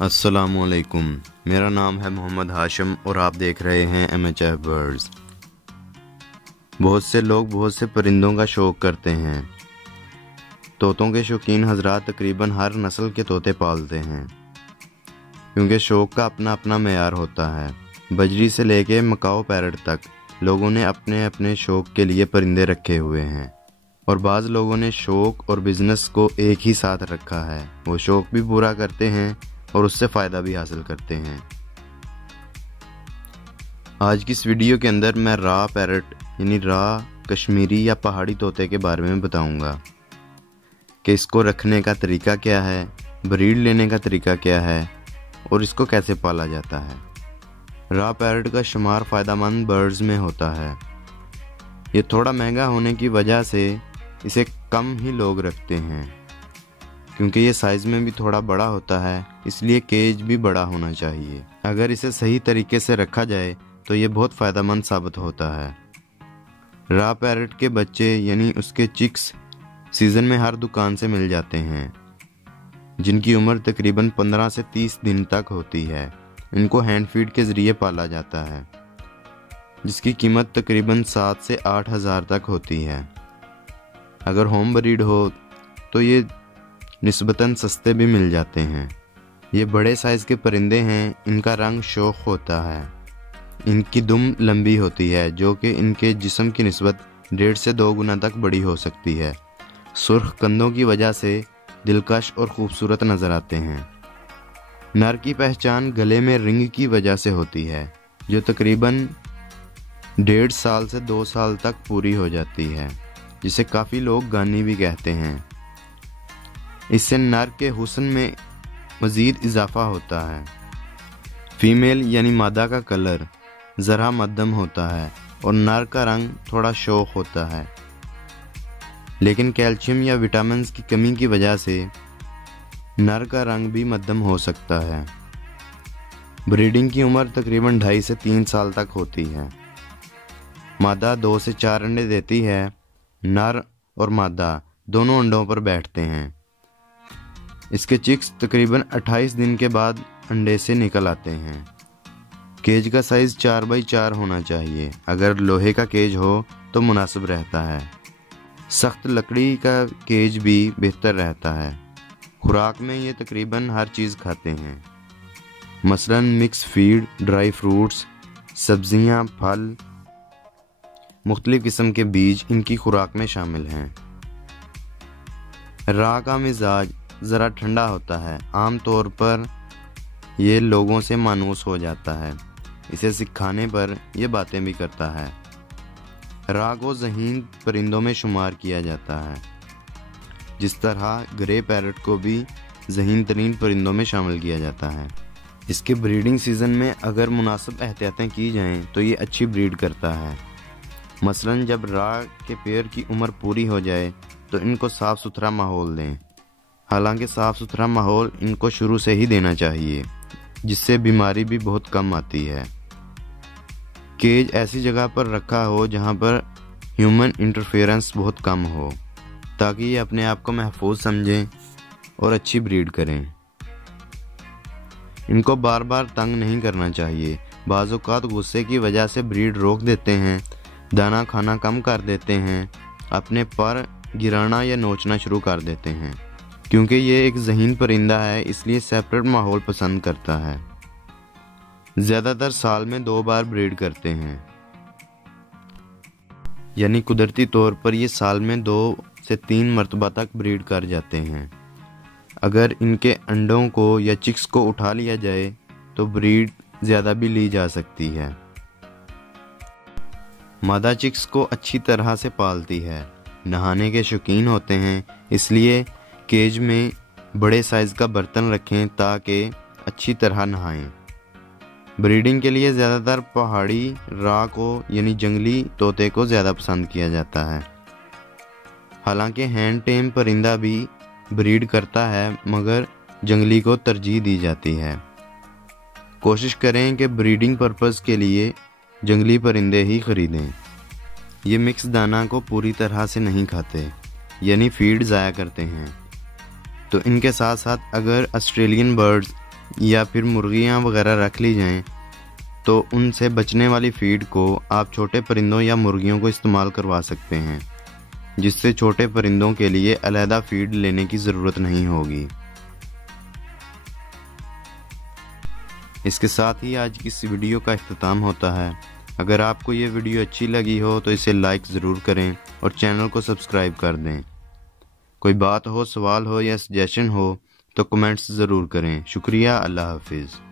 अस्सलामुअलैकुम। मेरा नाम है मोहम्मद हाशिम और आप देख रहे हैं MHF बर्ड्स। बहुत से लोग बहुत से परिंदों का शौक़ करते हैं। तोतों के शौकीन हजरात तकरीबन हर नस्ल के तोते पालते हैं, क्योंकि शौक़ का अपना अपना मेयार होता है। बजरी से लेके मकाओ पैरट तक लोगों ने अपने अपने शौक़ के लिए परिंदे रखे हुए हैं, और बाज़ लोगों ने शौक़ और बिज़नेस को एक ही साथ रखा है। वो शौक़ भी पूरा करते हैं और उससे फ़ायदा भी हासिल करते हैं। आज की इस वीडियो के अंदर मैं रा पैरट यानी रा कश्मीरी या पहाड़ी तोते के बारे में बताऊंगा कि इसको रखने का तरीका क्या है, ब्रीड लेने का तरीका क्या है और इसको कैसे पाला जाता है। रा पैरट का शुमार फ़ायदेमंद बर्ड्स में होता है। ये थोड़ा महंगा होने की वजह से इसे कम ही लोग रखते हैं, क्योंकि ये साइज़ में भी थोड़ा बड़ा होता है, इसलिए केज भी बड़ा होना चाहिए। अगर इसे सही तरीके से रखा जाए तो ये बहुत फ़ायदेमंद साबित होता है। रा पैरट के बच्चे यानी उसके चिक्स सीज़न में हर दुकान से मिल जाते हैं, जिनकी उम्र तकरीबन 15 से 30 दिन तक होती है। इनको हैंड फीड के ज़रिए पाला जाता है, जिसकी कीमत तकरीबन 7 से 8 हज़ार तक होती है। अगर होम ब्रीड हो तो ये निस्बतन सस्ते भी मिल जाते हैं। ये बड़े साइज़ के परिंदे हैं। इनका रंग शोख होता है। इनकी दुम लंबी होती है, जो कि इनके जिस्म की निस्बत 1.5 से 2 गुना तक बड़ी हो सकती है। सुर्ख कंधों की वजह से दिलकश और ख़ूबसूरत नज़र आते हैं। नर की पहचान गले में रिंग की वजह से होती है, जो तकरीबन 1.5 साल से 2 साल तक पूरी हो जाती है, जिसे काफ़ी लोग गानी भी कहते हैं। इससे नर के हुस्न में मज़ीद इजाफा होता है। फीमेल यानी मादा का कलर ज़रा मध्यम होता है और नर का रंग थोड़ा शोख होता है, लेकिन कैल्शियम या विटामिन की कमी की वजह से नर का रंग भी मध्यम हो सकता है। ब्रीडिंग की उम्र तकरीबन 2.5 से 3 साल तक होती है। मादा 2 से 4 अंडे देती है। नर और मादा दोनों अंडों पर बैठते हैं। इसके चिक्स तकरीबन 28 दिन के बाद अंडे से निकल आते हैं। केज का साइज़ 4x4 होना चाहिए। अगर लोहे का केज हो तो मुनासिब रहता है। सख्त लकड़ी का केज भी बेहतर रहता है। खुराक में ये तकरीबन हर चीज़ खाते हैं, मसलन मिक्स फीड, ड्राई फ्रूट्स, सब्जियां, फल, मुख्तलिफ किस्म के बीज इनकी खुराक में शामिल हैं। रा का मिजाज ज़रा ठंडा होता है। आम तौर पर ये लोगों से मानूस हो जाता है। इसे सिखाने पर यह बातें भी करता है। रा को ज़हीन परिंदों में शुमार किया जाता है, जिस तरह ग्रे पैरट को भी ज़हीन तरीन परिंदों में शामिल किया जाता है। इसके ब्रीडिंग सीज़न में अगर मुनासिब एहतियातें की जाएं तो ये अच्छी ब्रीड करता है। मसलन जब रा के पेयर की उम्र पूरी हो जाए तो इनको साफ़ सुथरा माहौल दें। हालांकि साफ़ सुथरा माहौल इनको शुरू से ही देना चाहिए, जिससे बीमारी भी बहुत कम आती है। केज ऐसी जगह पर रखा हो जहां पर ह्यूमन इंटरफेरेंस बहुत कम हो, ताकि ये अपने आप को महफूज समझें और अच्छी ब्रीड करें। इनको बार बार तंग नहीं करना चाहिए। बाज़ औक़ात गुस्से की वजह से ब्रीड रोक देते हैं, दाना खाना कम कर देते हैं, अपने पर गिराना या नोचना शुरू कर देते हैं। क्योंकि ये एक ज़हीन परिंदा है, इसलिए सेपरेट माहौल पसंद करता है। ज़्यादातर साल में 2 बार ब्रीड करते हैं, यानी कुदरती तौर पर ये साल में 2 से 3 मरतबा तक ब्रीड कर जाते हैं। अगर इनके अंडों को या चिक्स को उठा लिया जाए तो ब्रीड ज़्यादा भी ली जा सकती है। मादा चिक्स को अच्छी तरह से पालती है। नहाने के शौकीन होते हैं, इसलिए केज में बड़े साइज़ का बर्तन रखें ताकि अच्छी तरह नहाएं। ब्रीडिंग के लिए ज़्यादातर पहाड़ी रा को यानी जंगली तोते को ज़्यादा पसंद किया जाता है। हालांकि हैंड टेम परिंदा भी ब्रीड करता है, मगर जंगली को तरजीह दी जाती है। कोशिश करें कि ब्रीडिंग पर्पज़ के लिए जंगली परिंदे ही ख़रीदें। ये मिक्स दाना को पूरी तरह से नहीं खाते, यानी फीड ज़ाया करते हैं। तो इनके साथ साथ अगर ऑस्ट्रेलियन बर्ड्स या फिर मुर्गियां वगैरह रख ली जाएं, तो उनसे बचने वाली फीड को आप छोटे परिंदों या मुर्गियों को इस्तेमाल करवा सकते हैं, जिससे छोटे परिंदों के लिए अलहदा फीड लेने की ज़रूरत नहीं होगी। इसके साथ ही आज की इस वीडियो का इख्तिताम होता है। अगर आपको ये वीडियो अच्छी लगी हो तो इसे लाइक ज़रूर करें और चैनल को सब्सक्राइब कर दें। कोई बात हो, सवाल हो या सजेशन हो तो कमेंट्स ज़रूर करें। शुक्रिया। अल्लाह हाफिज़।